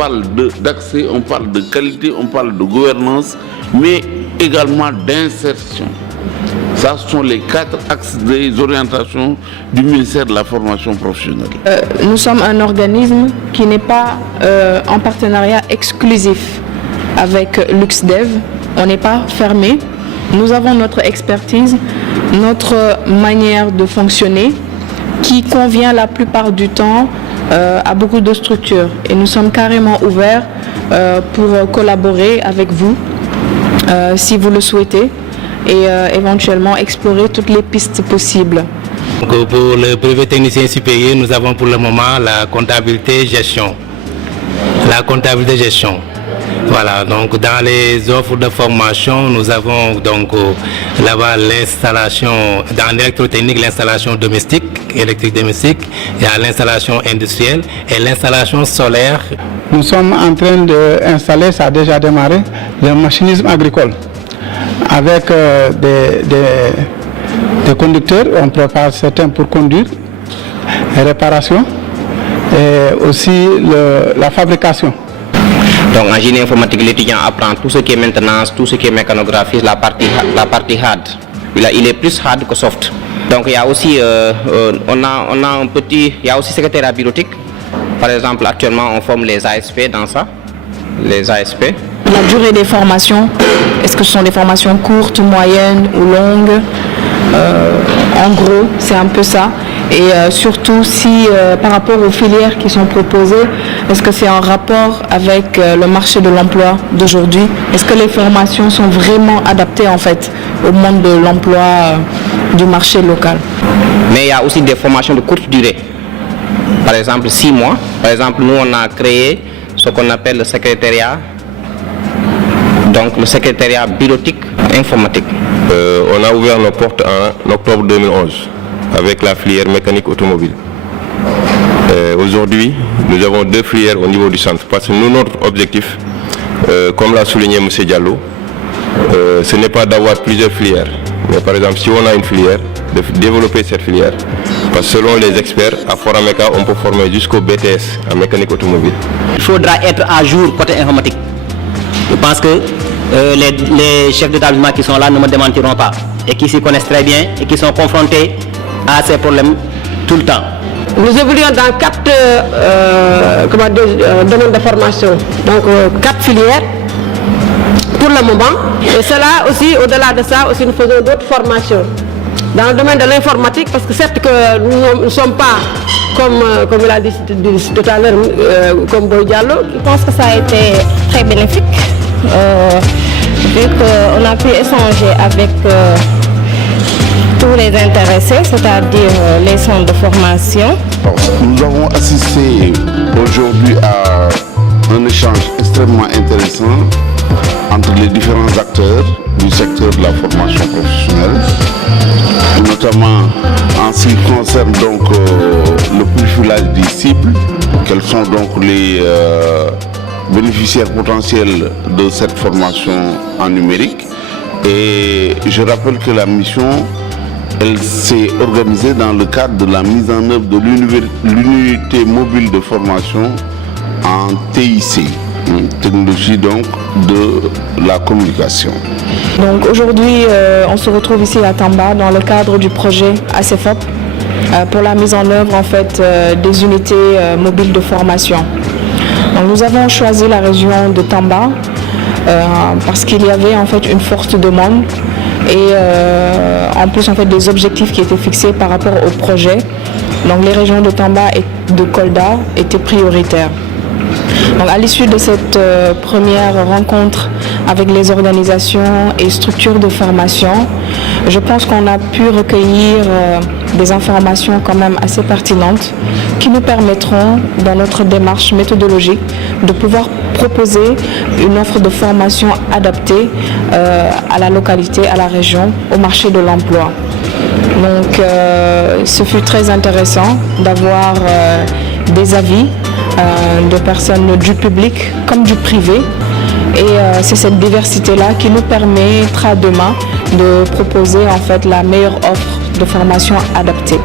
parle d'accès, on parle de qualité, on parle de gouvernance, mais également d'insertion. Ça, ce sont les 4 axes des orientations du ministère de la formation professionnelle. Nous sommes un organisme qui n'est pas en partenariat exclusif avec LuxDev. On n'est pas fermé. Nous avons notre expertise, notre manière de fonctionner qui convient la plupart du temps à beaucoup de structures. Et nous sommes carrément ouverts pour collaborer avec vous si vous le souhaitez et éventuellement explorer toutes les pistes possibles. Donc pour le brevet technicien supérieur, nous avons pour le moment la comptabilité gestion. La comptabilité gestion. Voilà, donc dans les offres de formation, nous avons donc là-bas l'installation, dans l'électrotechnique, l'installation domestique, électrique domestique, il y a l'installation industrielle et l'installation solaire. Nous sommes en train d'installer, ça a déjà démarré, le machinisme agricole. Avec des conducteurs, on prépare certains pour conduire, les réparations et aussi la fabrication. Donc en génie informatique, l'étudiant apprend tout ce qui est maintenance, tout ce qui est mécanographie, la partie hard. Il est plus hard que soft. Donc il y a aussi, on a il y a aussi secrétariat bureautique. Par exemple, actuellement, on forme les ASP dans ça, les ASP. La durée des formations, est-ce que ce sont des formations courtes, moyennes ou longues? En gros, c'est un peu ça. Et surtout, si par rapport aux filières qui sont proposées, est-ce que c'est en rapport avec le marché de l'emploi d'aujourd'hui? Est-ce que les formations sont vraiment adaptées en fait au monde de l'emploi du marché local? Mais il y a aussi des formations de courte durée. Par exemple, 6 mois. Par exemple, nous, on a créé ce qu'on appelle le secrétariat. Donc, le secrétariat bureautique informatique. On a ouvert nos portes en octobre 2011 avec la filière mécanique automobile. Aujourd'hui, nous avons 2 filières au niveau du centre. Parce que nous, notre objectif, comme l'a souligné M. Diallo, ce n'est pas d'avoir plusieurs filières. Mais par exemple, si on a une filière, de développer cette filière. Parce que selon les experts, à Forameca, on peut former jusqu'au BTS en mécanique automobile. Il faudra être à jour côté informatique. Je pense que les chefs d'établissement qui sont là ne me démentiront pas et qui s'y connaissent très bien et qui sont confrontés à ces problèmes tout le temps. Nous évoluons dans 4 domaines de formation, donc 4 filières pour le moment. Et cela aussi, au-delà de ça, aussi nous faisons d'autres formations. Dans le domaine de l'informatique, parce que certes que nous ne sommes pas, comme il a dit tout à l'heure, comme Boy Diallo. Je pense que ça a été très bénéfique, vu qu'on a pu échanger avec tous les intéressés, c'est-à-dire les centres de formation. Nous avons assisté aujourd'hui à un échange extrêmement intéressant entre les différents acteurs du secteur de la formation professionnelle, notamment en ce qui concerne donc le profilage des cibles, quels sont donc les bénéficiaires potentiels de cette formation en numérique. Et je rappelle que la mission, elle s'est organisée dans le cadre de la mise en œuvre de l'unité mobile de formation en TIC, technologie donc de la communication. Donc aujourd'hui, on se retrouve ici à Tamba dans le cadre du projet ACFOP pour la mise en œuvre en fait des unités mobiles de formation. Donc nous avons choisi la région de Tamba parce qu'il y avait en fait une forte demande et en plus en fait des objectifs qui étaient fixés par rapport au projet. Donc les régions de Tamba et de Kolda étaient prioritaires. Donc à l'issue de cette première rencontre avec les organisations et structures de formation, je pense qu'on a pu recueillir des informations quand même assez pertinentes qui nous permettront dans notre démarche méthodologique de pouvoir proposer une offre de formation adaptée à la localité, à la région, au marché de l'emploi. Donc ce fut très intéressant d'avoir des avis de personnes du public comme du privé. Et c'est cette diversité-là qui nous permettra demain de proposer en fait la meilleure offre de formation adaptée.